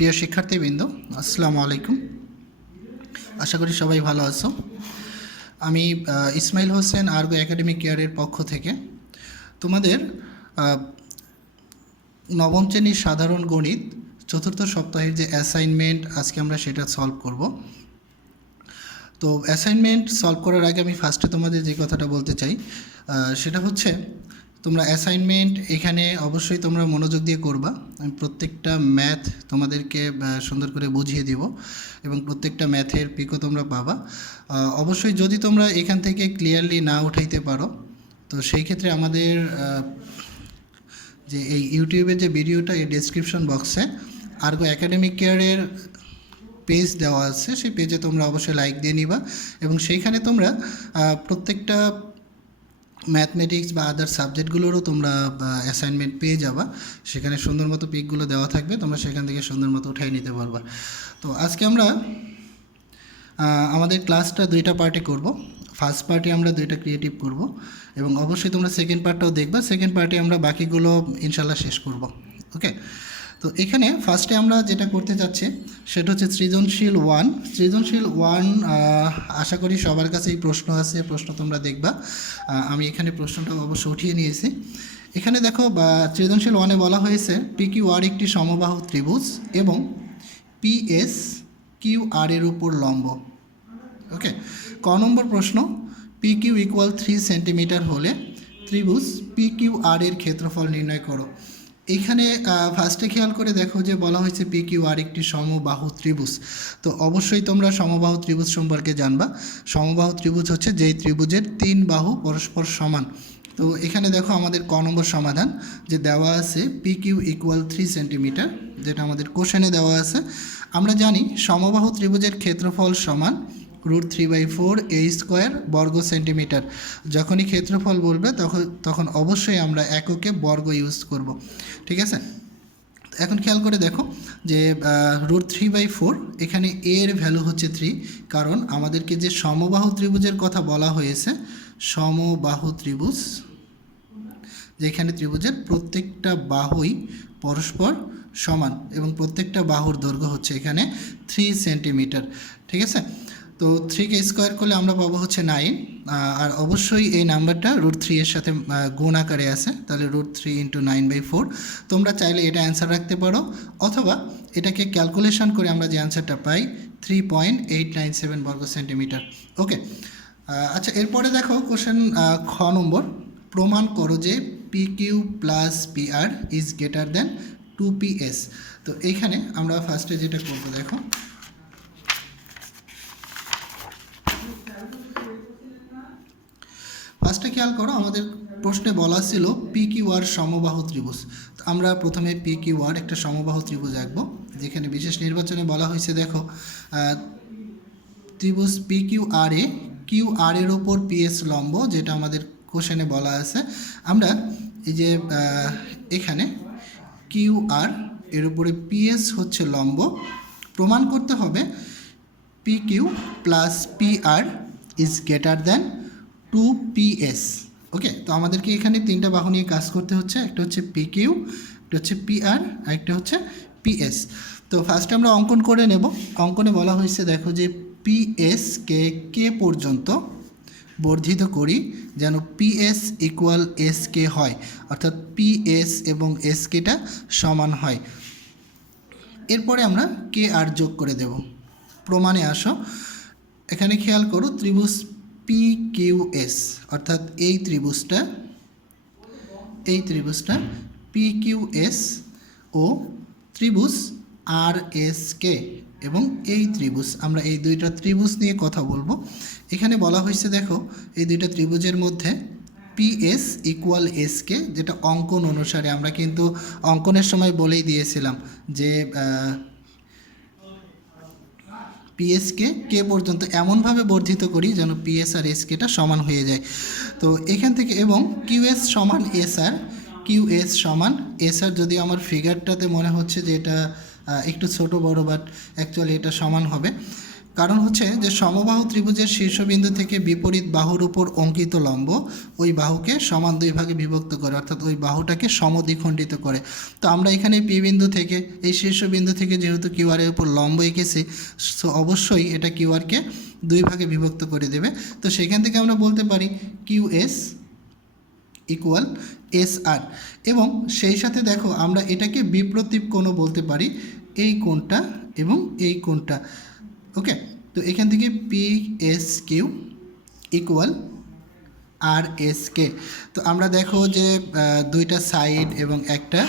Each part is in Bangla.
প্রিয় শিক্ষার্থীবৃন্দ, আসসালামু আলাইকুম। আশা করি সবাই ভালো আছো। আমি ইসমাইল হোসেন আর্গো একাডেমিক কেয়ারের পক্ষ থেকে তোমাদের নবম শ্রেণীর সাধারণ গণিত চতুর্থ সপ্তাহের যে অ্যাসাইনমেন্ট আজকে আমরা সেটা সলভ করব। তো অ্যাসাইনমেন্ট সলভ করার আগে আমি ফার্স্টে তোমাদের যে কথাটা বলতে চাই সেটা হচ্ছে তোমরা অ্যাসাইনমেন্ট এখানে অবশ্যই তোমরা মনোযোগ দিয়ে করবা। আমি প্রত্যেকটা ম্যাথ তোমাদেরকে সুন্দর করে বুঝিয়ে দিব এবং প্রত্যেকটা ম্যাথের পিকও তোমরা পাবা। অবশ্যই যদি তোমরা এখান থেকে ক্লিয়ারলি না উঠাইতে পারো তো সেই ক্ষেত্রে আমাদের যে এই ইউটিউবের যে ভিডিওটা এই ডেসক্রিপশন বক্সে আর্গো একাডেমিক কেয়ারের পেজ দেওয়া আছে, সেই পেজে তোমরা অবশ্যই লাইক দিয়ে নিবা এবং সেইখানে তোমরা প্রত্যেকটা ম্যাথমেটিক্স বা আদার সাবজেক্টগুলোরও তোমরা অ্যাসাইনমেন্ট পেয়ে যাবা। সেখানে সুন্দর মতো পিকগুলো দেওয়া থাকবে, তোমরা সেখান থেকে সুন্দর মতো উঠাই নিতে পারবা। তো আজকে আমরা আমাদের ক্লাসটা দুইটা পার্টে করব। ফার্স্ট পার্টে আমরা দুইটা ক্রিয়েটিভ করব এবং অবশ্যই তোমরা সেকেন্ড পার্টটাও দেখবা। সেকেন্ড পার্টে আমরা বাকিগুলো ইনশাল্লাহ শেষ করব। ওকে, তো এখানে ফার্স্টে আমরা যেটা করতে চাচ্ছি সেটা হচ্ছে সৃজনশীল 1। সৃজনশীল 1 আশা করি সবার কাছেই প্রশ্ন আছে, প্রশ্ন তোমরা দেখবা। আমি এখানে প্রশ্নটা অবশ্য উঠিয়ে নিয়েছি। এখানে দেখো সৃজনশীল 1-এ বলা হয়েছে PQR একটি সমবাহু ত্রিভুজ এবং PS QR এর উপর লম্ব। ওকে, ক নম্বর প্রশ্ন, PQ = 3 সেন্টিমিটার হলে ত্রিভুজ PQR এর ক্ষেত্রফল নির্ণয় করো। এইখানে ফার্স্টে খেয়াল করে দেখো যে বলা হয়েছে PQR একটি সমবাহু ত্রিভুজ। তো অবশ্যই তোমরা সমবাহু ত্রিভুজ সম্পর্কে জানবা। সমবাহু ত্রিভুজ হচ্ছে যেই ত্রিভুজের 3 বাহু পরস্পর সমান। তো এখানে দেখো আমাদের ক নম্বর সমাধান যে দেওয়া আছে PQ = 3 সেন্টিমিটার, যেটা আমাদের কোশ্চেনে দেওয়া আছে। আমরা জানি সমবাহু ত্রিভুজের ক্ষেত্রফল সমান √3/4 a² বর্গ সেন্টিমিটার। যখনই ক্ষেত্রফল বলবে তখন অবশ্যই আমরা এককে বর্গ ইউজ করব। ঠিক আছে, এখন খেয়াল করে দেখো যে √3/4 এখানে a এর ভ্যালু হচ্ছে 3, কারণ আমাদেরকে যে সমবাহু ত্রিভুজের কথা বলা হয়েছে, সমবাহু ত্রিভুজ যেখানে ত্রিভুজের প্রত্যেকটা বাহুই পরস্পর সমান এবং প্রত্যেকটা বাহুর দৈর্ঘ্য হচ্ছে এখানে 3 সেন্টিমিটার। ঠিক আছে, তো 3কে স্কোয়ার করলে আমরা পাবো হচ্ছে 9, আর অবশ্যই এই নাম্বারটা √3 এর সাথে গুণ আকারে আছে, তাহলে √3 × 9/4। তোমরা চাইলে এটা অ্যান্সার রাখতে পারো অথবা এটাকে ক্যালকুলেশন করে আমরা যে অ্যান্সারটা পাই 3.897 বর্গ সেন্টিমিটার। ওকে, আচ্ছা, এরপরে দেখো কোশ্চেন খ নম্বর, প্রমাণ করো যে PQ + PR > 2PS। তো এইখানে আমরা ফার্স্টে যেটা করবো দেখো, ফার্স্টে খেয়াল করো আমাদের প্রশ্নে বলা ছিল PQR সমবাহু ত্রিভুজ। তো আমরা প্রথমে PQR একটা সমবাহু ত্রিভুজ আঁকবো, যেখানে বিশেষ নির্বাচনে বলা হয়েছে দেখো ত্রিভুজ PQR এ QR এর ওপর PS লম্ব, যেটা আমাদের কোশ্চেনে বলা আছে। আমরা এই যে এখানে QR এর উপরে PS হচ্ছে লম্ব, প্রমাণ করতে হবে PQ + PR > 2PS। ওকে, তো আমাদেরকে এখানে তিনটা বাহু নিয়ে কাজ করতে হচ্ছে, একটা হচ্ছে PQ, একটা হচ্ছে PR, আর একটা হচ্ছে PS। তো ফার্স্টে আমরা অঙ্কন করে নেব। অঙ্কনে বলা হয়েছে দেখো যে PS কে K পর্যন্ত বর্ধিত করি যেন PS = SK হয়, অর্থাৎ PS এবং SKটা সমান হয়। এরপরে আমরা KR যোগ করে দেব। প্রমাণে আসো, এখানে খেয়াল করো ত্রিভুজ PQS, অর্থাৎ এই ত্রিভুজটা PQS ও ত্রিভুজ RSK এবং এই ত্রিভুজ, আমরা এই দুইটা ত্রিভুজ নিয়ে কথা বলবো। এখানে বলা হয়েছে দেখো এই দুইটা ত্রিভুজের মধ্যে PS = SK, যেটা অঙ্কন অনুসারে আমরা কিন্তু অঙ্কনের সময় বলেই দিয়েছিলাম যে PSকে K পর্যন্ত এমনভাবে বর্ধিত করি যেন PS আর SKটা সমান হয়ে যায়। তো এখান থেকে এবং QS সমান SR, QS সমান SR, যদি আমার ফিগারটাতে মনে হচ্ছে যে এটা একটু ছোট বড়, বাট অ্যাকচুয়ালি এটা সমান হবে। কারণ হচ্ছে যে সমবাহু ত্রিভুজের শীর্ষবিন্দু থেকে বিপরীত বাহুর উপর অঙ্কিত লম্ব ওই বাহুকে সমান দুই ভাগে বিভক্ত করে, অর্থাৎ ওই বাহুটাকে সমদ্বিখণ্ডিত করে। তো আমরা এখানে পি বিন্দু থেকে এই শীর্ষবিন্দু থেকে যেহেতু কিউআরের উপর লম্ব এঁকেছি, সো অবশ্যই এটা কিউআরকে দুই ভাগে বিভক্ত করে দেবে। তো সেখান থেকে আমরা বলতে পারি কিউএস ইকুয়াল এস আর, এবং সেই সাথে দেখো আমরা এটাকে বিপ্রতীপ কোণও বলতে পারি, এই কোণটা এবং এই কোণটা। ওকে, তো এখান থেকে পি এস কিউ ইকুয়াল আর এস কে। তো আমরা দেখো যে দুইটা সাইড এবং একটা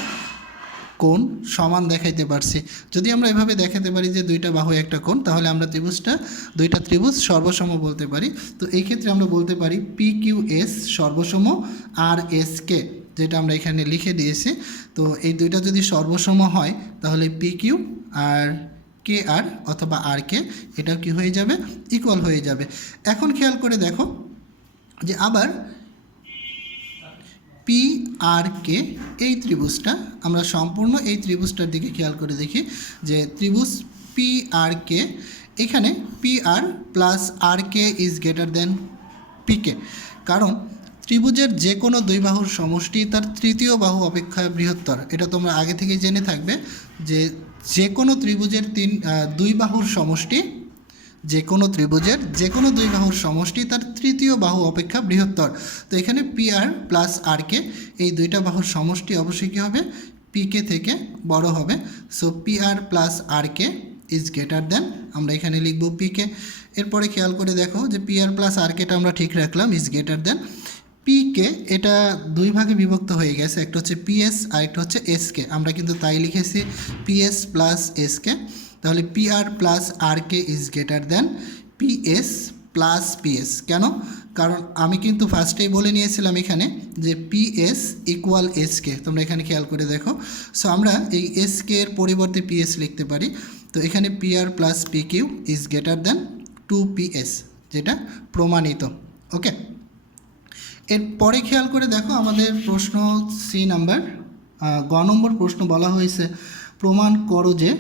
কোণ সমান দেখাইতে পারছি। যদি আমরা এভাবে দেখাতে পারি যে দুইটা বাহু একটা কোণ, তাহলে আমরা দুইটা ত্রিভুজ সর্বসম বলতে পারি। তো এই ক্ষেত্রে আমরা বলতে পারি পি কিউ এস সর্বসম আর এস কে, যেটা আমরা এখানে লিখে দিয়েছি। তো এই দুইটা যদি সর্বসম হয় তাহলে পি কিউ আর কে আর অথবা আর কে এটাও কি হয়ে যাবে, ইকুয়াল হয়ে যাবে। এখন খেয়াল করে দেখো যে আবার পি আর কে এই ত্রিভুজটা, আমরা সম্পূর্ণ এই ত্রিভুজটার দিকে খেয়াল করে দেখি যে ত্রিভুজ পি আর কে, এখানে P R plus R K is greater than P K, কারণ ত্রিভুজের যে কোনো দুই বাহুর সমষ্টি তার তৃতীয় বাহু অপেক্ষা বৃহত্তর। এটা তোমরা আগে থেকেই জেনে থাকবে যে যে কোনো ত্রিভুজের দুই বাহুর সমষ্টি, যে কোনো ত্রিভুজের যে কোনো দুই বাহুর সমষ্টি তার তৃতীয় বাহু অপেক্ষা বৃহত্তর। তো এখানে পি আর প্লাস আর কে এই দুইটা বাহুর সমষ্টি অবশ্যই কী হবে, পি কে থেকে বড় হবে। So P R plus R K is greater than, আমরা এখানে লিখব পি কে। এরপরে খেয়াল করে দেখো যে পি আর প্লাস আর কেটা আমরা ঠিক রাখলাম, ইজ গ্রেটার দেন পি কে। এটা দুই ভাগে বিভক্ত হয়ে গেছে, একটা হচ্ছে পিএস আর একটা হচ্ছে এস কে। আমরা কিন্তু তাই লিখেছি পিএস প্লাস এস কে। তাহলে P R plus R K is greater than PS plus PS. কেন? কারণ আমি কিন্তু ফার্স্টেই বলে নিয়েছিলাম এখানে যে পিএস ইকুয়াল এস কে। তোমরা এখানে খেয়াল করে দেখো। সো আমরা এই এস কে এর পরিবর্তে পিএস লিখতে পারি। তো এখানে P R plus P Q is greater than 2PS, যেটা প্রমাণিত। ওকে, এরপরে খেয়াল করে দেখো আমাদের প্রশ্ন সি নাম্বার গ নম্বর প্রশ্ন বলা হয়েছে প্রমাণ করো যে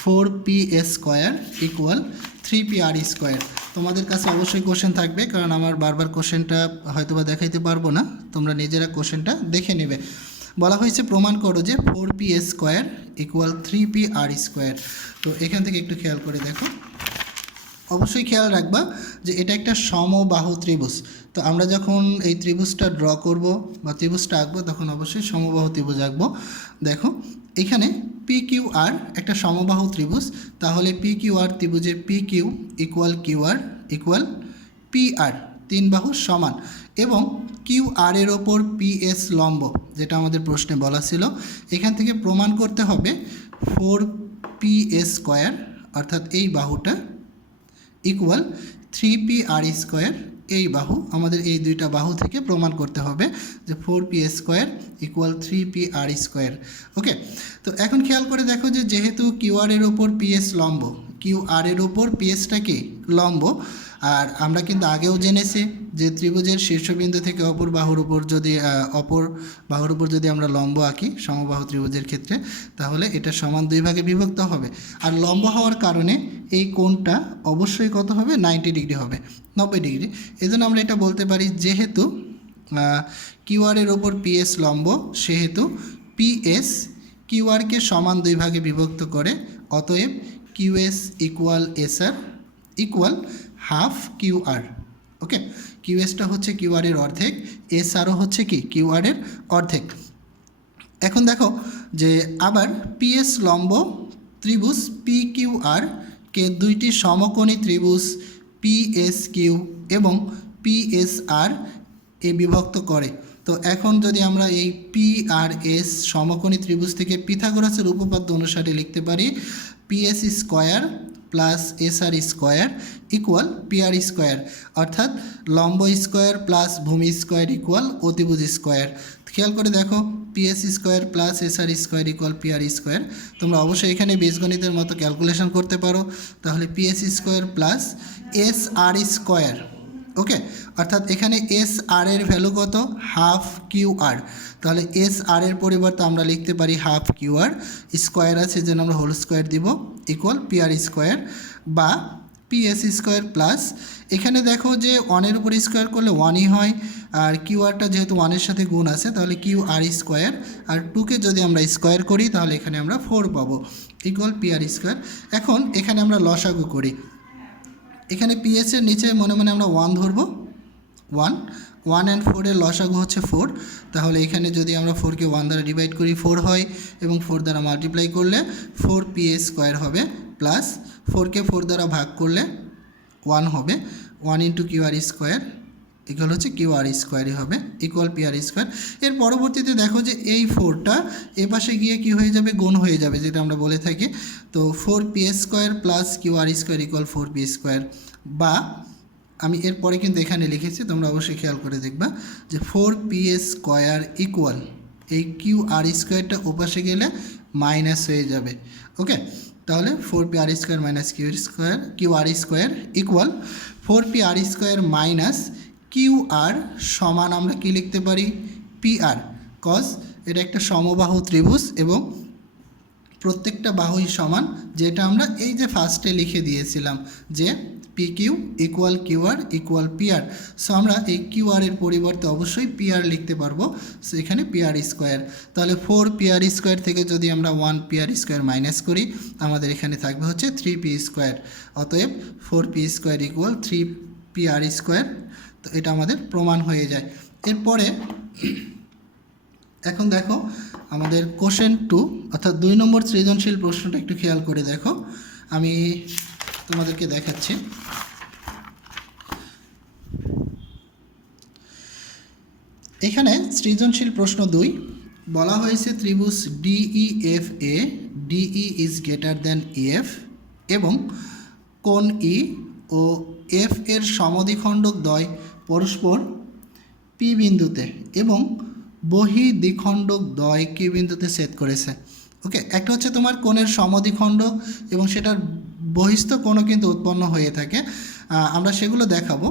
4PS² ইকুয়াল 3PR স্কোয়ার। তোমাদের কাছে অবশ্যই কোশ্চেন থাকবে, কারণ আমার বারবার কোশ্চেনটা হয়তোবা দেখাইতে পারবো না, তোমরা নিজেরা কোশ্চেনটা দেখে নেবে। বলা হয়েছে প্রমাণ করো যে 4PS² ইকুয়াল 3PR স্কোয়ার। তো এখান থেকে একটু খেয়াল করে দেখো, অবশ্যই খেয়াল রাখবা যে এটা একটা সমবাহু ত্রিভুজ। তো আমরা যখন এই ত্রিভুজটা ড্র করব বা ত্রিভুজটা আঁকবো তখন অবশ্যই সমবাহু ত্রিভুজ আঁকবো। দেখো এখানে পি কিউ আর একটা সমবাহু ত্রিভুজ, তাহলে P Q R ত্রিভুজে P Q equal Q R equal P R, তিন বাহু সমান, এবং কিউ আর এর ওপর পিএস লম্ব, যেটা আমাদের প্রশ্নে বলা ছিল। এখান থেকে প্রমাণ করতে হবে 4PS² অর্থাৎ এই বাহুটা ইকুয়াল 3PR² এই বাহু। আমাদের এই দুইটা বাহু থেকে প্রমাণ করতে হবে যে 4PS² ইকুয়াল 3PR²। ওকে, তো এখন খেয়াল করে দেখো যে যেহেতু কিউআর এর ওপর পিএস লম্ব, কিউআর এর ওপর পিএসটা কি লম্ব, আর আমরা কিন্তু আগেও জেনেছি যে ত্রিভুজের শীর্ষবিন্দু থেকে অপর বাহুর উপর যদি আমরা লম্ব আঁকি সমবাহু ত্রিভুজের ক্ষেত্রে, তাহলে এটা সমান দুই ভাগে বিভক্ত হবে। আর লম্ব হওয়ার কারণে এই কোণটা অবশ্যই কত হবে, 90 ডিগ্রি হবে, 90 ডিগ্রি। এজন্য আমরা এটা বলতে পারি যেহেতু কিউআর এর ওপর পিএস লম্ব, সেহেতু পিএস কিউআরকে সমান দুই ভাগে বিভক্ত করে, অতএব QS equal SR equal half QR. Okay, কিউএসটা হচ্ছে কিউআর এর অর্ধেক, এসআরও হচ্ছে কি কিউআর এর অর্ধেক। এখন দেখো যে আবার পিএস লম্ব ত্রিভুজ পি কিউ আর কে দুইটি সমকোণী ত্রিভুজ পিএস কিউ এবং পিএসআর এ বিভক্ত করে। তো এখন যদি আমরা এই পি আর এস সমকোণী ত্রিভুজ থেকে পিথাগোরাসের উপপাদ্য অনুসারে লিখতে পারি PS² plus SR² equal PR², অর্থাৎ লম্ব স্কোয়ার প্লাস ভূমি স্কোয়ার ইকুয়াল অতিভুজ স্কোয়ার। খেয়াল করে দেখো PS² plus SR² equal PR²। তোমরা অবশ্যই এখানে বীজগণিতের মতো ক্যালকুলেশন করতে পারো। তাহলে PS² প্লাস SR²। ওকে, অর্থাৎ এখানে SR এর ভ্যালু কত, হাফ কিউআর। তাহলে SR এর পরিবর্তে আমরা লিখতে পারি হাফ কিউআর, স্কোয়ার আছে যেন আমরা হোল স্কোয়ার দিব, ইকুয়াল PR², বা PS স্কোয়ার প্লাস এখানে দেখো যে 1-এর উপর স্কোয়ার করলে 1ই হয়, আর কিউআরটা যেহেতু 1-এর সাথে গুণ আছে তাহলে QR স্কোয়ার, আর 2কে যদি আমরা স্কোয়ার করি তাহলে এখানে আমরা 4 পাবো ইকুয়াল PR স্কোয়ার। এখন এখানে আমরা লসাগু করি, এখানে PS এর নিচে মনে মনে আমরা 1 ধরবো, 1 অ্যান্ড 4-এর লসাগু হচ্ছে 4, তাহলে এখানে যদি আমরা 4কে 1 দ্বারা ডিভাইড করি 4 হয়, এবং 4 দ্বারা মাল্টিপ্লাই করলে 4PS স্কোয়ার হবে, প্লাস 4কে 4 দ্বারা ভাগ করলে 1 হবে, 1 ইন্টু QR স্কোয়ার ইকুয়াল হচ্ছে QR স্কোয়ারই হবে ইকুয়াল PR স্কোয়ার। এর পরবর্তীতে দেখো যে এই 4টা এ পাশে গিয়ে কি হয়ে যাবে, গুণ হয়ে যাবে, যেটা আমরা বলে থাকি। তো 4PS square plus QR square equal 4P square, বা আমি এরপরে কিন্তু এখানে লিখেছি, তোমরা অবশ্যই খেয়াল করে দেখবা যে 4PS স্কোয়ার ইকুয়াল এই QR স্কোয়ারটা ওপাশে গেলে মাইনাস হয়ে যাবে। ওকে, তাহলে 4PR square minus QR square equal 4PR square minus QR সমান আমরা কি লিখতে পারি, PR, কজ এটা একটা সমবাহু ত্রিভুজ এবং প্রত্যেকটা বাহুই সমান, যেটা আমরা এই যে ফার্স্টে লিখে দিয়েছিলাম যে PQ equal QR equal PR। So আমরা এই QR এর পরিবর্তে অবশ্যই PR লিখতে পারবো, সো এখানে PR স্কোয়ার। তাহলে 4PR স্কোয়ার থেকে যদি আমরা 1PR স্কোয়ার মাইনাস করি আমাদের এখানে থাকবে হচ্ছে 3P স্কোয়ার। অতএব 4P square equal 3PR square. তো এটা আমাদের প্রমাণ হয়ে যায়। এরপরে এখন দেখো আমাদের কোশ্চেন 2 অর্থাৎ 2 নম্বর সৃজনশীল প্রশ্নটা একটু খেয়াল করে দেখো, আমি তোমাদেরকে দেখাচ্ছি। এখানে সৃজনশীল প্রশ্ন 2 বলা হয়েছে ত্রিভুজ DEFA DE is greater than EF এবং কোণ E ও F এর সমদ্বিখণ্ডক দ্বয় পরস্পর P বিন্দুতে এবং বহি দ্বিখণ্ডক দ্বয় Q বিন্দুতে ছেদ করেছে। ওকে, একটা হচ্ছে তোমার কোণের সমদ্বিখণ্ডক এবং সেটার বহিস্থ কোণও কিন্তু উৎপন্ন হয়ে থাকে, আমরা সেগুলো দেখাবো।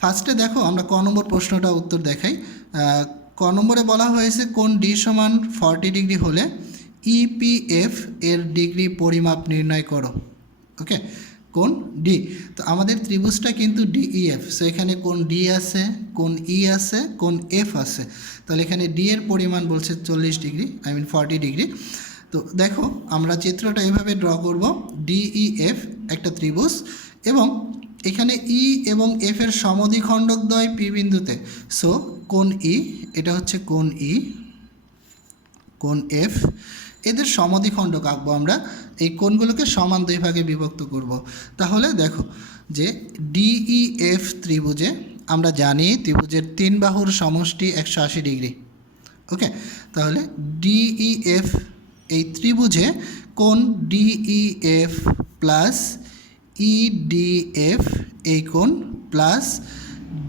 ফার্স্টে দেখো আমরা ক নম্বর প্রশ্নটা উত্তর দেখাই। ক নম্বরে বলা হয়েছে কোণ D সমান 40 ডিগ্রি হলে EPF এর ডিগ্রি পরিমাপ নির্ণয় করো। ওকে, কোণ D, তো আমাদের ত্রিভুজটা কিন্তু DEF, সো এখানে কোণ D আছে, কোণ E আছে, কোণ F আছে, তাহলে এখানে D এর পরিমাণ বলছে 40 ডিগ্রি, 40 ডিগ্রি। তো দেখো আমরা চিত্রটা এভাবে ড্র করব, DEF একটা ত্রিভুজ এবং এখানে E এবং F এর সমদ্বিখণ্ডক দ্বয় P বিন্দুতে, সো কোণ E এটা হচ্ছে কোণ E, কোণ F, এদের সমদ্বিখণ্ডক আঁকবো আমরা, এই কোণগুলোকে সমান 2 ভাগে বিভক্ত করব। তাহলে দেখো যে DEF ত্রিভুজে আমরা জানি ত্রিভুজের 3 বাহুর সমষ্টি 180 ডিগ্রি। ওকে, তাহলে DEF এই ত্রিভুজে কোণ DEF প্লাস EDF এই কোণ প্লাস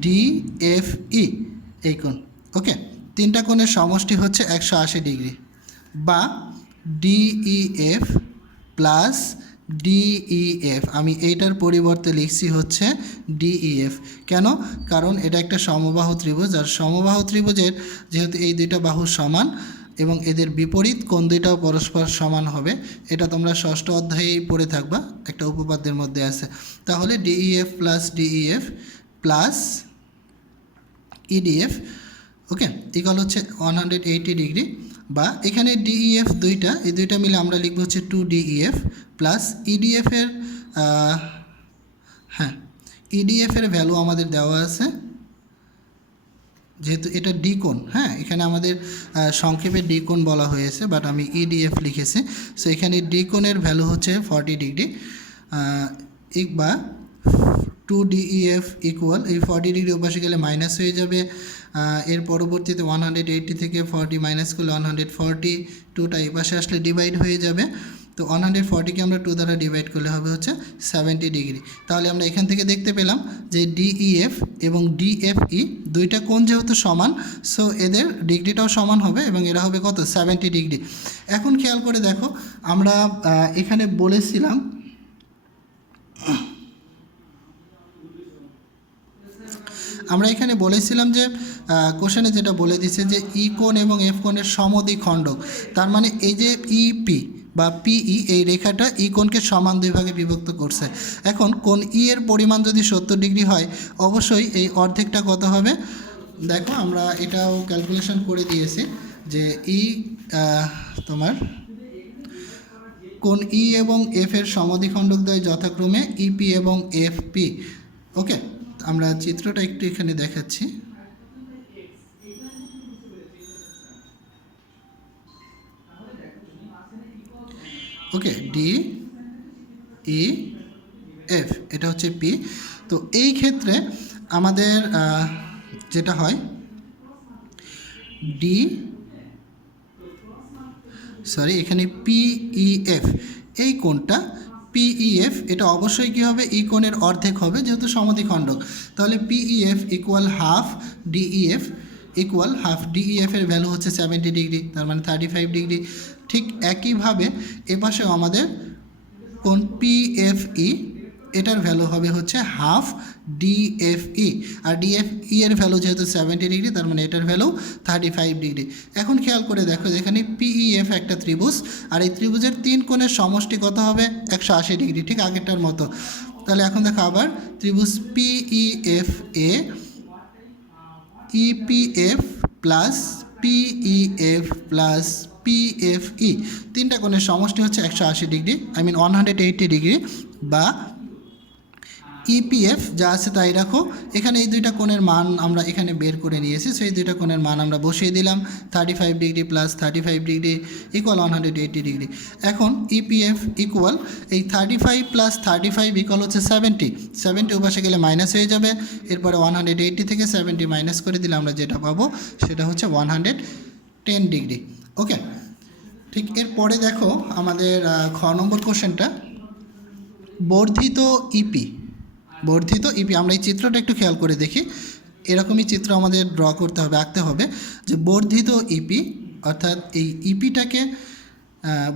DFE এই কোণ। ওকে, তিনটা কোণের সমষ্টি হচ্ছে 180 ডিগ্রি, বা DEF প্লাস DEF, আমি এইটার পরিবর্তে লিখছি হচ্ছে DEF। কেন? কারণ এটা একটা সমবাহু ত্রিভুজ, আর সমবাহু ত্রিভুজের যেহেতু এই দুইটা বাহু সমান এবং এদের বিপরীত কোণ দুইটাও পরস্পর সমান হবে, এটা তোমরা ষষ্ঠ অধ্যায়েই পড়ে থাকবা, একটা উপপাদ্যের মধ্যে আছে। তাহলে DEF প্লাস EDF, ওকে, ইকুয়াল হচ্ছে 180 ডিগ্রি, বা এখানে DEF দুইটা, এই দুইটা মিলে আমরা লিখব হচ্ছে 2DEF প্লাস EDF এর EDF এর ভ্যালু আমাদের দেওয়া আছে, যেহেতু এটা ডি কোণ, এখানে আমাদের সংক্ষেপে ডি কোণ বলা হয়েছে, বাট আমি EDF লিখেছি। সো এখানে ডি কোণের ভ্যালু হচ্ছে 40 ডিগ্রি, বা 2DEF ইকুয়াল এই 40 ডিগ্রি ওপাশে গেলে মাইনাস হয়ে যাবে, এর পরবর্তীতে 180 থেকে 40 মাইনাস করলে 140, 2টা এই পাশে আসলে ডিভাইড হয়ে যাবে, তো 140কে আমরা 2 দ্বারা ডিভাইড করলে হবে হচ্ছে 70 ডিগ্রি। তাহলে আমরা এখান থেকে দেখতে পেলাম যে DEF এবং DFE দুইটা কোণ যেহেতু সমান, সো এদের ডিগ্রিটাও সমান হবে এবং এরা হবে কত, 70 ডিগ্রি। এখন খেয়াল করে দেখো আমরা এখানে বলেছিলাম যে কোশ্চেনে যেটা বলে দিচ্ছে যে ই কোণ এবং এফ কোণের সমদ্বিখণ্ডক, তার মানে এই যে ইপি বা পিই এই রেখাটা ই কোণকে সমান দুই ভাগে বিভক্ত করছে। এখন কোণ ই এর পরিমাণ যদি 70 ডিগ্রি হয় অবশ্যই এই অর্ধেকটা কত হবে, দেখো আমরা এটাও ক্যালকুলেশন করে দিয়েছি যে ই তোমার কোণ ই এবং এফ এর সমদ্বিখণ্ডকদ্বয় যথাক্রমে ইপি এবং এফপি। ওকে, আমরা চিত্রটা একটু এখানে দেখাচ্ছি। ওকে, ডি ই এফ এটা হচ্ছে পি। তো এই ক্ষেত্রে আমাদের যেটা হয় এখানে পিইএফ এই কোণটা পিইএফ এটা অবশ্যই কী হবে, ই কোণের অর্ধেক হবে যেহেতু সমদ্বিখণ্ডক। তাহলে PEF equal half DEF equal half DEF এর ভ্যালু হচ্ছে 70 ডিগ্রি, তার মানে 35 ডিগ্রি। ঠিক একইভাবে এপাশেও আমাদের কোণ পিএফই এটার ভ্যালু হবে হচ্ছে হাফ ডিএফই, আর ডিএফই এর ভ্যালু যেহেতু 70 ডিগ্রি তার মানে এটার ভ্যালু 35 ডিগ্রি। এখন খেয়াল করে দেখো যেখানে পিইএফ একটা ত্রিভুজ, আর এই ত্রিভুজের 3 কোণের সমষ্টি কত হবে 180 ডিগ্রি, ঠিক আগেরটার মতো। তাহলে এখন দেখো আবার ত্রিভুজ পিইএফ এ ইপিএফ প্লাস পিইএফ প্লাস পিএফই 3টা কোণের সমষ্টি হচ্ছে 180 ডিগ্রি, 180 ডিগ্রি, বা ইপিএফ যা আছে তাই রাখো। এখানে এই দুইটা কোণের মান আমরা এখানে বের করে নিয়েছি, সো এই দুইটা কোণের মান আমরা বসিয়ে দিলাম। 35 degree plus 35 degree equal 180 degree. এখন ইপিএফ ইকুয়াল এই 35 প্লাস 35 ইকুয়াল হচ্ছে 70 ওপাশে গেলে মাইনাস হয়ে যাবে। এরপরে 180 থেকে 70 মাইনাস করে দিলে আমরা যেটা পাবো সেটা হচ্ছে 110 ডিগ্রি। ওকে, ঠিক এরপরে দেখো আমাদের খ নম্বর কোশ্চেনটা বর্ধিত ইপি। আমরা এই চিত্রটা একটু খেয়াল করে দেখি, এরকমই চিত্র আমাদের ড্র করতে হবে, আঁকতে হবে যে বর্ধিত ইপি অর্থাৎ এই ইপিটাকে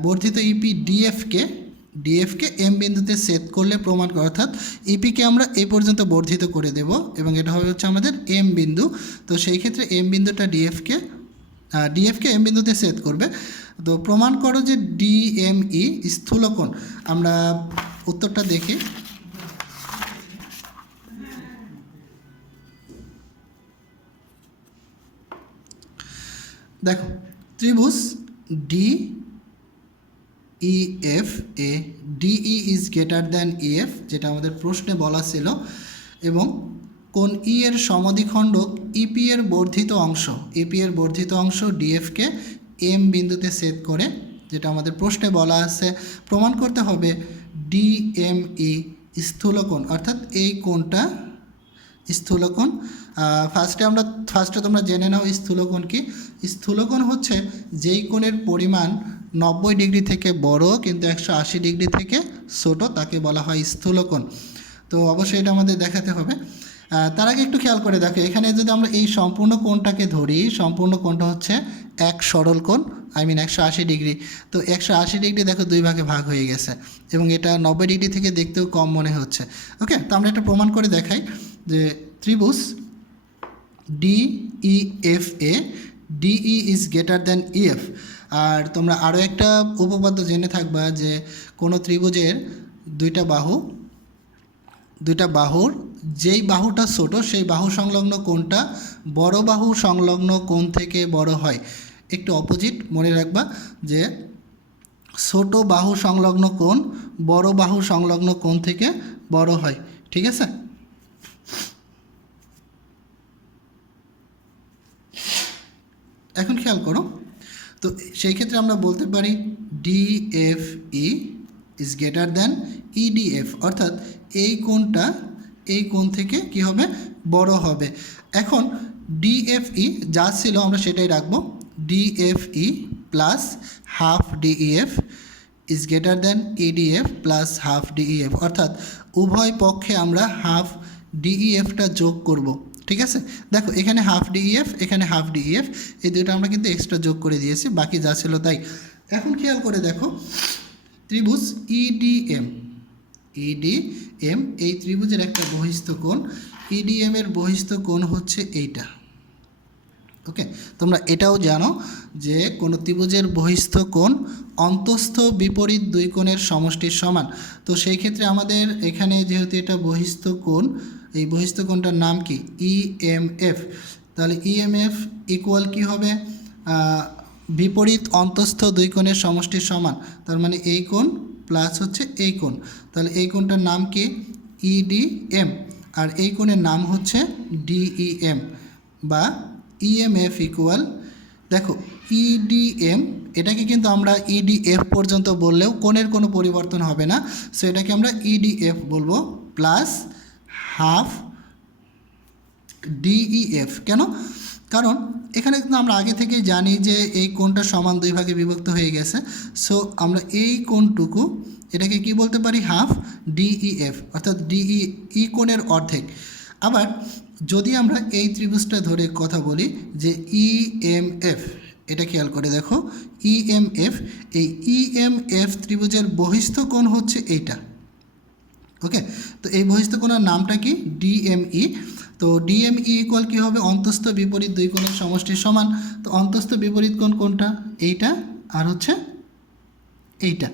বর্ধিত ইপি ডিএফকে এম বিন্দুতে সেট করলে প্রমাণ করে, অর্থাৎ ইপিকে আমরা এই পর্যন্ত বর্ধিত করে দেব এবং এটা হবে হচ্ছে আমাদের এম বিন্দু। তো সেই ক্ষেত্রে এম বিন্দুটা ডিএফকে এম বিন্দুতে সেট করবে। তো প্রমাণ করো যে ডিএমই স্থূলকোণ। আমরা উত্তরটা দেখি। দেখো ত্রিভুজ ডিইএফ এ DE is greater than EF যেটা আমাদের প্রশ্নে বলা ছিল, এবং কোণ ই এর সমদ্বিখণ্ডক ইপি এর বর্ধিত অংশ ডিএফকে এম বিন্দুতে সেট করে, যেটা আমাদের প্রশ্নে বলা আছে। প্রমাণ করতে হবে ডিএমই স্থূলকোণ, অর্থাৎ এই কোণটা স্থূলকোণ। ফার্স্টে তোমরা জেনে নাও স্থূলকোণ কি। স্থূলকোণ হচ্ছে যেই কোণের পরিমাণ 90 ডিগ্রি থেকে বড় কিন্তু 180 ডিগ্রি থেকে ছোট তাকে বলা হয় স্থূলকোণ। তো অবশ্যই এটা আমাদের দেখাতে হবে। তার আগে একটু খেয়াল করে দেখো, এখানে যদি আমরা এই সম্পূর্ণ কোণটাকে ধরি, সম্পূর্ণ কোণটা হচ্ছে এক সরল কোণ, 180 ডিগ্রি। তো 180 ডিগ্রি দেখো দুই ভাগে ভাগ হয়ে গেছে এবং এটা 90 ডিগ্রি থেকে দেখতেও কম মনে হচ্ছে। ওকে, তো আমরা এটা প্রমাণ করে দেখাই যে ত্রিভুজ ডিইএফ এ DE is greater than EF. আর তোমরা আরও একটা উপপাদ্য জেনে থাকবা যে কোনো ত্রিভুজের দুইটা বাহুর যেই বাহুটা ছোট সেই বাহু সংলগ্ন কোণটা বড় বাহু সংলগ্ন কোণ থেকে বড় হয়। একটু অপোজিট মনে রাখবা যে ছোট বাহু সংলগ্ন কোণ বড় বাহু সংলগ্ন কোণ থেকে বড় হয়, ঠিক আছে। এখন খেয়াল করো, তো সেই ক্ষেত্রে আমরা বলতে পারি DFE is greater than IDF, অর্থাৎ এই কোণটা এই কোণ থেকে কি হবে বড় হবে। এখন ডিএফই যা ছিল আমরা সেটাই রাখবো, DFE plus half DEF is greater than IDF plus half DEF, অর্থাৎ উভয় পক্ষে আমরা হাফ ডিইএফটা যোগ করব, ঠিক আছে। দেখো এখানে হাফ ডিইএফ এখানে হাফ ডিইএফ এই দুটো আমরা কিন্তু এক্সট্রা যোগ করে দিয়েছি, বাকি যা ছিল তাই। এখন খেয়াল করে দেখো ত্রিভুজ ইডিএম এই ত্রিভুজের একটা বহিস্থ কোণ, ইডিএম এর বহিস্থ কোণ হচ্ছে এইটা, ওকে, তোমরা এটাও জানো যে কোনো ত্রিভুজের বহিস্থ কোণ অন্তস্থ বিপরীত দুই কোণের সমষ্টির সমান। তো সেই ক্ষেত্রে আমাদের এখানে যেহেতু এটা বহিস্থ কোণ, এই বহিস্থ কোণটার নাম কি? ইএমএফ। তাহলে ইএমএফ ইকুয়াল কি হবে? বিপরীত অন্তস্থ দুই কোণের সমষ্টির সমান। তার মানে এই কোণ প্লাস হচ্ছে এই কোণ। তাহলে এই কোণটার নাম কি? ইডিএম। আর এই কোণের নাম হচ্ছে ডিইএম বা ইএমএফ ইকুয়াল, দেখো ইডিএম, এটাকে কিন্তু আমরা ইডিএফ পর্যন্ত বললেও কোণের কোনো পরিবর্তন হবে না, সো এটাকে আমরা ইডিএফ বলবো, প্লাস হাফ ডিইএফ। কেন? কারণ এখানে কিন্তু আমরা আগে থেকেই জানি যে এই কোণটা সমান দুই ভাগে বিভক্ত হয়ে গেছে, সো আমরা এই কোণটুকু এটাকে কি বলতে পারি? হাফ ডিইএফ, অর্থাৎ ই কোণের অর্ধেক। আবার যদি আমরা এই ত্রিভুজটা ধরে কথা বলি যে ইএমএফ, এটা খেয়াল করে দেখো, ইএমএফ, এই ইএমএফ ত্রিভুজের বহিস্থ কোণ হচ্ছে এইটা। ওকে, তো এই বহিস্থ কোণের নামটা কি? ডিএমই। তো ডিএমই ইকুয়াল কী হবে? অন্তস্থ বিপরীত দুই কোণের সমষ্টির সমান। তো অন্তস্থ বিপরীত কোণ কোনটা? এইটা আর হচ্ছে এইটা।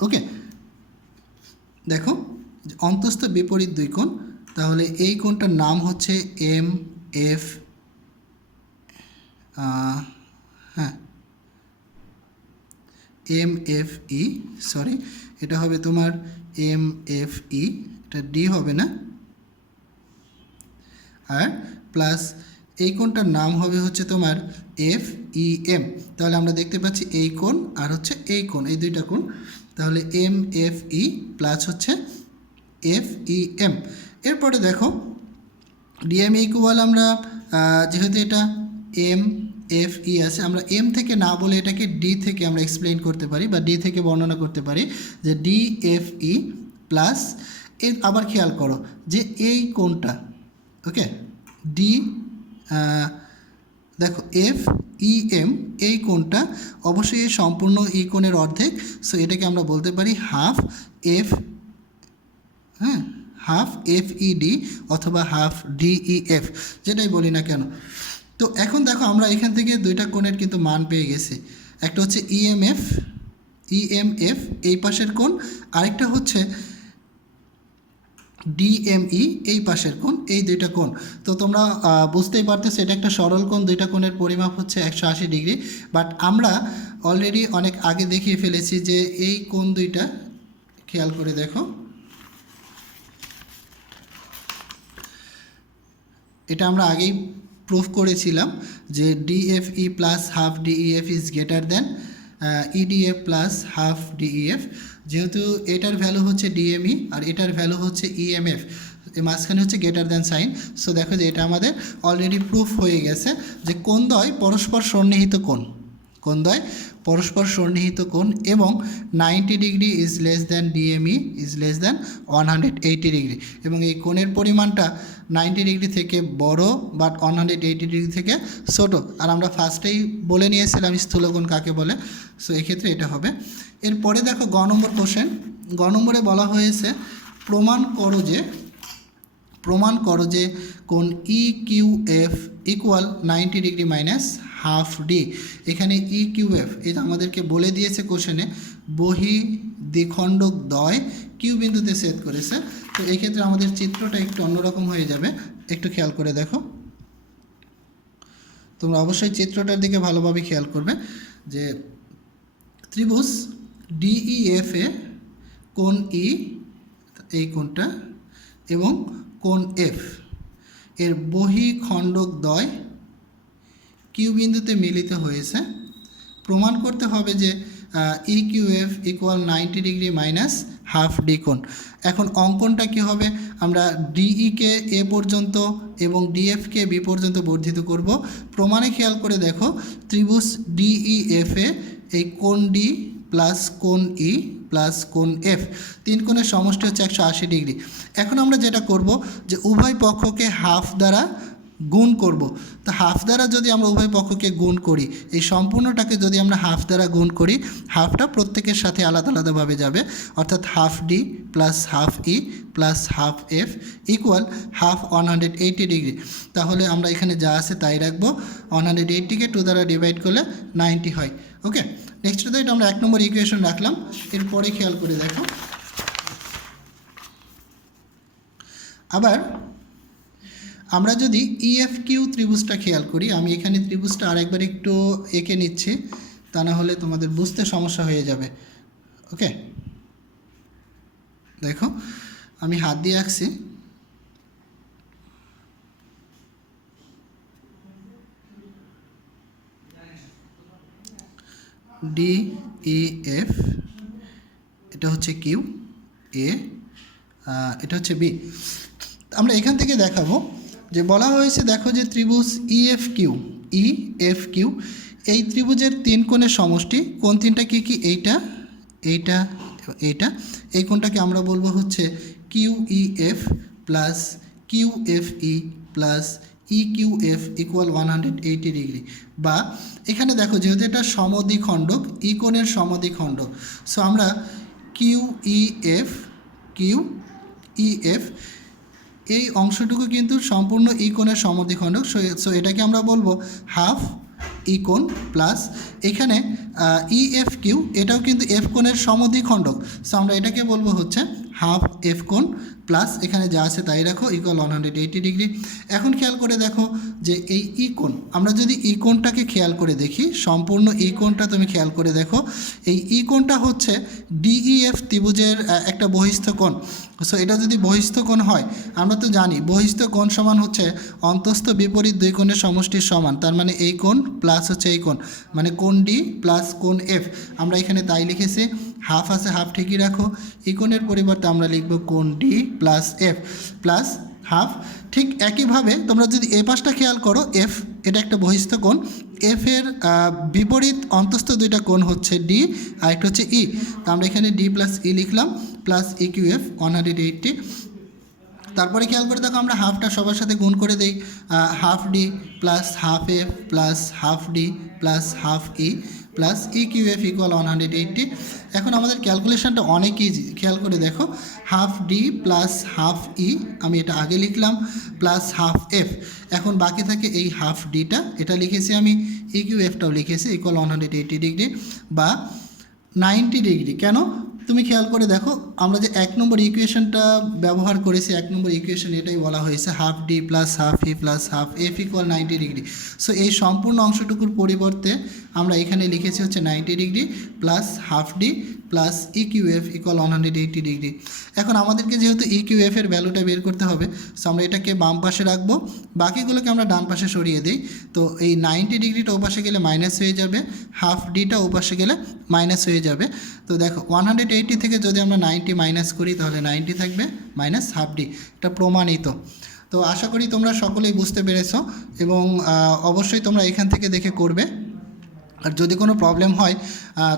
ওকে, দেখো অন্তস্থ বিপরীত দুই কোণ, তাহলে এই কোণটার নাম হচ্ছে এম এফ, হ্যাঁ এম এফ ই, সরি এটা হবে তোমার এম এফ ই, এটা ডি হবে না, আর প্লাস এই কোণটার নাম হবে হচ্ছে তোমার এফ ই এম। তাহলে আমরা দেখতে পাচ্ছি এই কোণ আর হচ্ছে এই কোণ, এই দুইটা কোণ। তাহলে এম এফ ই প্লাস হচ্ছে এফ ই এম। এরপরে দেখো ডিএম ইকুয়াল, আমরা যেহেতু এটা এম এফ ই আছে, আমরা এম থেকে না বলে এটাকে ডি থেকে আমরা এক্সপ্লেইন করতে পারি বা ডি থেকে বর্ণনা করতে পারি যে ডি এফ ই প্লাস, এর আবার খেয়াল করো যে এই কোণটা, ওকে ডি, দেখো এফ ই এম, এই কোণটা অবশ্যই এই সম্পূর্ণ ই কোণের অর্ধেক, সো এটাকে আমরা বলতে পারি হাফ এফ, হ্যাঁ হাফ এফ ইডি অথবা হাফ ডিইএফ, যেটাই বলি না কেন। তো এখন দেখো আমরা এখান থেকে দুইটা কোণের কিন্তু মান পেয়ে গেছি। একটা হচ্ছে ইএমএফ, ইএমএফ এই পাশের কোণ, আরেকটা হচ্ছে ডিএমই এই পাশের কোণ, এই দুইটা কোণ। তো তোমরা বুঝতেই পারতেছো এটা একটা সরল কোণ, দুইটা কোণের পরিমাপ হচ্ছে 180 ডিগ্রি। বাট আমরা অলরেডি অনেক আগে দেখিয়ে ফেলেছি যে এই কোণ দুইটা, খেয়াল করে দেখো, এটা আমরা আগেই প্রুফ করেছিলাম যে DFE plus half DEF is greater then IDF plus half DEF. যেহেতু এটার ভ্যালু হচ্ছে ডিএমই আর এটার ভ্যালু হচ্ছে ইএমএফ, মাঝখানে হচ্ছে গ্রেটার দেন সাইন। সো দেখো যে এটা আমাদের অলরেডি প্রুফ হয়ে গেছে যে কোণদ্বয় পরস্পর সন্নিহিত কোণ, কোণদ্বয় পরস্পর সন্নিহিত কোণ এবং 90 degree is less than DME is less than 180 degree, এবং এই কোণের পরিমাণটা 90 ডিগ্রি থেকে বড় বাট 180 ডিগ্রি থেকে ছোট। আর আমরা ফার্স্টেই বলে নিয়েছিলাম স্থূলকোণ কাকে বলে, সো এক্ষেত্রে এটা হবে। এরপরে দেখো গ নম্বর কোশ্চেন, গ নম্বরে বলা হয়েছে প্রমাণ করো যে কোণ E Q F equal 90 degree minus half D. এখানে ই কিউ এফ এটা আমাদেরকে বলে দিয়েছে কোশ্চেনে, বহি দ্বিখণ্ডক দ্বয় কিউ বিন্দুতে ছেদ করেছে। তো এই ক্ষেত্রে আমাদের চিত্রটা একটু অন্যরকম হয়ে যাবে, একটু খেয়াল করে দেখো। তোমরা অবশ্যই চিত্রটার দিকে ভালোভাবে খেয়াল করবে যে ত্রিভুজ ডিইএফ এ কোণ ই, এই কোণটা, এবং কোণ এফ এর বহিখণ্ডক দ্বয় কিউ বিন্দুতে মিলিত হয়েছে। প্রমাণ করতে হবে যে E Q F equal 90 degree minus half D কোণ। এখন অঙ্কনটা কী হবে? আমরা ডিইকে এ পর্যন্ত এবং ডিএফকে বি পর্যন্ত বর্ধিত করব। প্রমাণে খেয়াল করে দেখো ত্রিভুজ ডিইএফ এ এই কোণ ডি প্লাস কোণ ই প্লাস কোণ এফ, তিন কোণের সমষ্টি হচ্ছে 180 ডিগ্রি। এখন আমরা যেটা করব যে উভয় পক্ষকে হাফ দ্বারা গুণ করব। তো হাফ দ্বারা যদি আমরা উভয় পক্ষকে গুণ করি, এই সম্পূর্ণটাকে যদি আমরা হাফ দ্বারা গুণ করি, হাফটা প্রত্যেকের সাথে আলাদা আলাদাভাবে যাবে, অর্থাৎ half D plus half E plus half F equal half 180 degree. তাহলে আমরা এখানে যা আছে তাই রাখবো, 180কে 2 দ্বারা ডিভাইড করলে 90 হয়। ওকে, নেক্সট তো এটা আমরা 1 নম্বর ইকুয়েশন রাখলাম। এরপরে খেয়াল করে দেখো, আবার আমরা যদি ইএফ কিউ ত্রিভুজটা খেয়াল করি, আমি এখানে ত্রিভুজটা আরেকবার একটু এঁকে নিচ্ছি, তা না হলে তোমাদের বুঝতে সমস্যা হয়ে যাবে। ওকে, দেখো আমি হাত দিয়ে আঁকছি, ডি ই এফ, এটা হচ্ছে কিউ এ, এটা হচ্ছে বি। আমরা এখান থেকে দেখাবো যে বলা হয়েছে, দেখো যে ত্রিভুজ ইএফ কিউ, এই ত্রিভুজের 3 কোণের সমষ্টি। কোণ 3টা কী কী? এইটা, এইটা, এইটা। এই কোণটাকে আমরা বলবো হচ্ছে Q E F plus Q F E plus E Q F equal 180 degree. বা এখানে দেখো যেহেতু এটা সমদ্বিখণ্ডক, ই কোণের সমদ্বিখণ্ডক, সো আমরা কিউ ই এফ এই অংশটুকু কিন্তু সম্পূর্ণ ই কোণের সমদ্বিখণ্ডক। সো এটাকে আমরা বলবো হাফ ই কোণ প্লাস এখানে ই এফ কিউ, এটাও কিন্তু এফ কোণের সমদ্বিখণ্ডক। সো আমরা এটাকে বলবো হচ্ছে হাফ এফ কোণ প্লাস এখানে যা আছে তাই রাখো ইকুয়াল 180 ডিগ্রি। এখন খেয়াল করে দেখো যে এই ই কোণ, আমরা যদি ই কোণটাকে খেয়াল করে দেখি, সম্পূর্ণ ই কোণটা তুমি খেয়াল করে দেখো, এই ই কোণটা হচ্ছে ডিইএফ ত্রিভুজের একটা বহিস্থ কোণ। সো এটা যদি বহিস্থ কোণ হয়, আমরা তো জানি বহিস্থ কোণ সমান হচ্ছে অন্তস্থ বিপরীত 2 কোণের সমষ্টির সমান। তার মানে এই কোণ প্লাস হচ্ছে এই কোণ, মানে কোণ ডি প্লাস কোণ এফ। আমরা এখানে তাই লিখেছি, হাফ আছে হাফ ঠিকই রাখো, এই কোণের পরিবর্তে আমরা লিখব কোণ D plus F plus half. ঠিক একইভাবে তোমরা যদি এ পাশটা খেয়াল করো, এফ এটা একটা বহিস্থ কোণ, এফ এর বিপরীত অন্তস্থ 2টা কোণ হচ্ছে ডি আর একটা হচ্ছে ই। তো আমরা এখানে ডি প্লাস ই লিখলাম প্লাস ই কিউ এফ 180। তারপরে খেয়াল করে দেখো, আমরা হাফটা সবার সাথে গুণ করে দেই, half D plus half F plus half D plus half E plus E Q F equal 180। এখন আমাদের ক্যালকুলেশনটা অনেক ইজি, খেয়াল করে দেখো, half D plus half E আমি এটা আগে লিখলাম প্লাস হাফ এফ। এখন বাকি থাকে এই হাফ ডিটা, এটা লিখেছি আমি, ই কিউ এফটাও লিখেছি ইকুয়াল 180 ডিগ্রি বা 90 ডিগ্রি। কেন তুমি খেয়াল করে দেখো, আমরা যে 1 নম্বর ইকুয়েশনটা ব্যবহার করেছি, 1 নম্বর ইকুয়েশন এটাই বলা হয়েছে half D plus half E plus half F equal 90 degree. So এই সম্পূর্ণ অংশটুকুর পরিবর্তে আমরা এখানে লিখেছি হচ্ছে 90 degree plus half D plus E Q F equal 180 degree. এখন আমাদেরকে যেহেতু ই কিউ এফের ভ্যালুটা বের করতে হবে, সো আমরা এটাকে বাম পাশে রাখবো, বাকিগুলোকে আমরা ডান পাশে সরিয়ে দিই। তো এই 90 ডিগ্রিটা ওপাশে গেলে মাইনাস হয়ে যাবে, হাফ ডিটা ওপাশে গেলে মাইনাস হয়ে যাবে। তো দেখো 180 থেকে যদি আমরা 90 মাইনাস করি তাহলে 90 থাকবে মাইনাস হাফ ডি, এটা প্রমাণিত। তো আশা করি তোমরা সকলেই বুঝতে পেরেছো এবং অবশ্যই তোমরা এখান থেকে দেখে করবে। আর যদি কোনো প্রবলেম হয়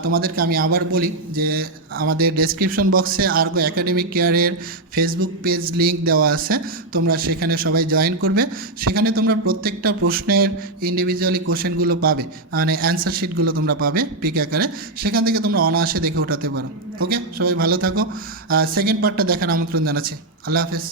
তোমাদেরকে আমি আবার বলি যে আমাদের ডেসক্রিপশন বক্সে আর্গো একাডেমিক কেয়ারের ফেসবুক পেজ লিংক দেওয়া আছে, তোমরা সেখানে সবাই জয়েন করবে। সেখানে তোমরা প্রত্যেকটা প্রশ্নের ইন্ডিভিজুয়ালি কোশ্চেনগুলো পাবে, মানে অ্যান্সার শিটগুলো তোমরা পাবে পিক আকারে, সেখান থেকে তোমরা অনায়াসে দেখে ওঠাতে পারো। ওকে, সবাই ভালো থাকো। সেকেন্ড পার্টটা দেখার আমন্ত্রণ জানাচ্ছি। আল্লাহ হাফেজ।